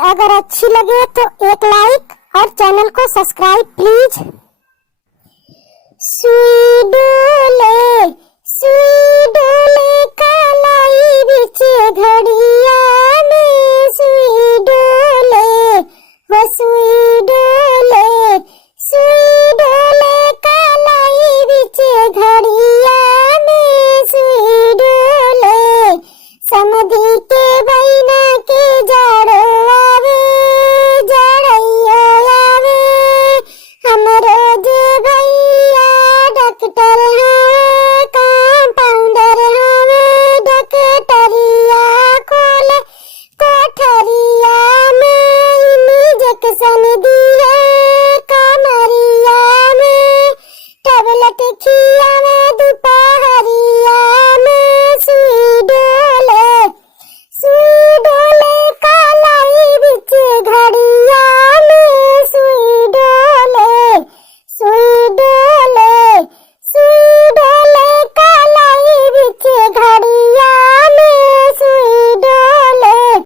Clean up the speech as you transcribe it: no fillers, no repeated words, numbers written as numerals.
बात अगर अच्छी लगे तो एक लाइक और चैनल को सब्सक्राइब प्लीज। सुई डोले कलाई बिच घड़िया में सुई